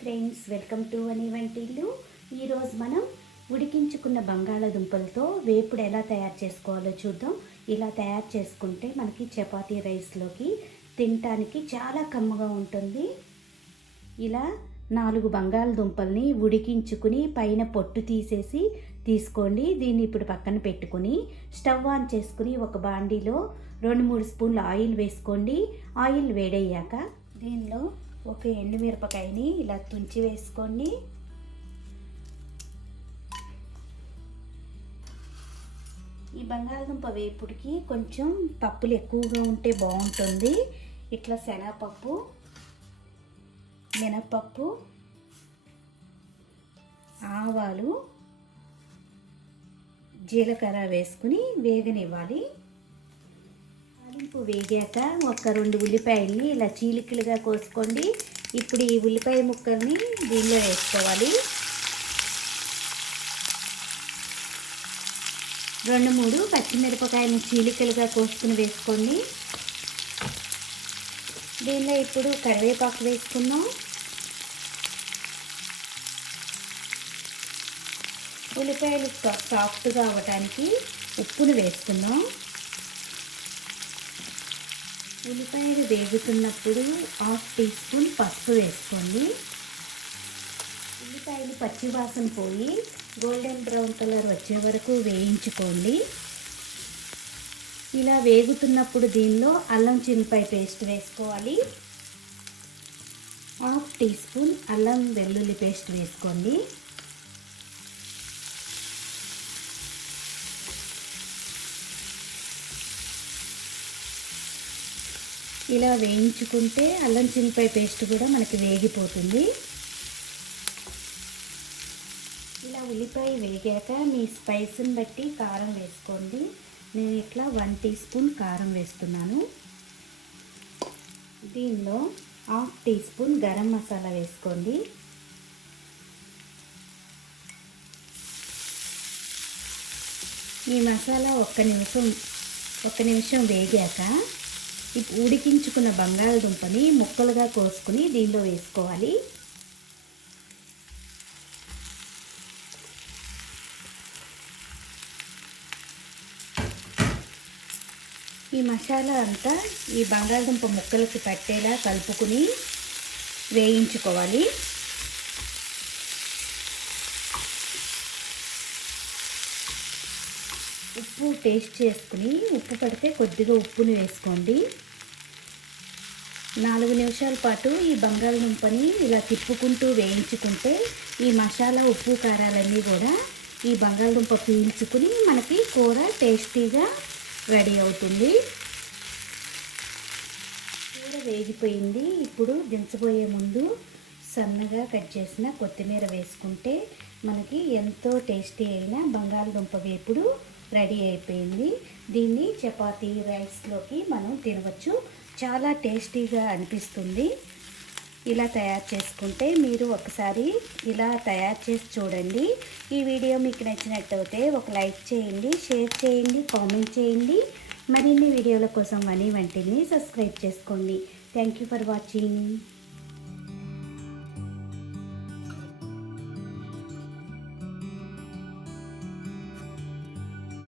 Friends, welcome to అని వంటిల్లు. ఈరోజు మనం ఉడికించుకున్న బంగాళాదుంపలతో వేపుడు ఎలా తయారు చేసుకోవాలో చూద్దాం. ఇలా తయారు చేసుకుంటే మనకి చపాతీ రైస్లోకి తినటానికి చాలా కమ్మగా ఉంటుంది. ఇలా 4 బంగాళదుంపల్ని ఉడికించుకుని పైన పొట్టు తీసుకోండి. దీన్ని ఇప్పుడు పక్కన పెట్టుకుని స్టవ్ ఆన్ చేసుకుని ఒక బాండీలో 2-3 స్పూన్ల ఆయిల్ వేసుకోండి. ఆయిల్ వేడయ్యాక దీనిలో ఒక ఎండుమిరపకాయని ఇలా తుంచి వేసుకోండి. ఈ బంగాళదుంప వేపుడికి కొంచెం పప్పులు ఎక్కువగా ఉంటే బాగుంటుంది. ఇట్లా శనగపప్పు, మినపప్పు, ఆవాలు, జీలకర్ర వేసుకుని వేగనివ్వాలి. తాలింపు వేగాక ఒక 2 ఉల్లిపాయల్ని ఇలా చీలికలుగా కోసుకోండి. ఇప్పుడు ఈ ఉల్లిపాయ ముక్కల్ని దీనిలో వేసుకోవాలి. 2-3 పచ్చిమిరపకాయలను చీలికలుగా కోసుకుని వేసుకోండి. దీనిలో ఇప్పుడు కరివేపాకు వేసుకుందాం. ఉల్లిపాయలు సాఫ్ట్గా అవ్వటానికి ఉప్పును వేసుకుందాం. ఉల్లిపాయలు వేగుతున్నప్పుడు 1/2 టీ స్పూన్ పసుపు వేసుకోండి. ఉల్లిపాయలు పచ్చివాసన పోయి గోల్డెన్ బ్రౌన్ కలర్ వచ్చే వరకు వేయించుకోండి. ఇలా వేగుతున్నప్పుడు దీనిలో అల్లం చిన్నిపాయ పేస్ట్ వేసుకోవాలి. 1/2 టీ స్పూన్ అల్లం వెల్లుల్లి పేస్ట్ వేసుకోండి. ఇలా వేయించుకుంటే అల్లం చిన్నిపాయ పేస్ట్ కూడా మనకి వేగిపోతుంది. ఇలా ఉల్లిపాయ వేగాక మీ స్పైస్ని బట్టి కారం వేసుకోండి. నేను ఇట్లా 1 టీ స్పూన్ కారం వేస్తున్నాను. దీనిలో 1/2 టీ స్పూన్ గరం మసాలా వేసుకోండి. ఈ మసాలా ఒక్క నిమిషం వేగాక ఉడికించుకున్న బంగాళదుంపని ముక్కలుగా కోసుకుని దీనిలో వేసుకోవాలి. ఈ మసాలా అంతా ఈ బంగాళదుంప ముక్కలకి పట్టేలా కలుపుకుని వేయించుకోవాలి. ఉప్పు టేస్ట్ చేసుకుని ఉప్పు పడితే కొద్దిగా ఉప్పుని వేసుకోండి. 4 నిమిషాల పాటు ఈ బంగాళదుంపని ఇలా తిప్పుకుంటూ వేయించుకుంటే ఈ మసాలా ఉప్పు కారాలన్నీ కూడా ఈ బంగాళదుంప పీల్చుకుని మనకి కూర టేస్టీగా రెడీ అవుతుంది. కూర వేగిపోయింది. ఇప్పుడు దించబోయే ముందు సన్నగా కట్ చేసిన కొత్తిమీర వేసుకుంటే మనకి ఎంతో టేస్టీ అయిన బంగాళదుంప వేపుడు రెడీ అయిపోయింది. దీన్ని చపాతీ రైస్లోకి మనం తినవచ్చు. చాలా టేస్టీగా అనిపిస్తుంది. ఇలా తయారు చేసుకుంటే మీరు ఒకసారి ఇలా తయారు చేసి చూడండి. ఈ వీడియో మీకు నచ్చినట్టయితే ఒక లైక్ చేయండి, షేర్ చేయండి, కామెంట్ చేయండి. మరిన్ని వీడియోల కోసం అని వంటిని సబ్స్క్రైబ్ చేసుకోండి. Thank you for watching.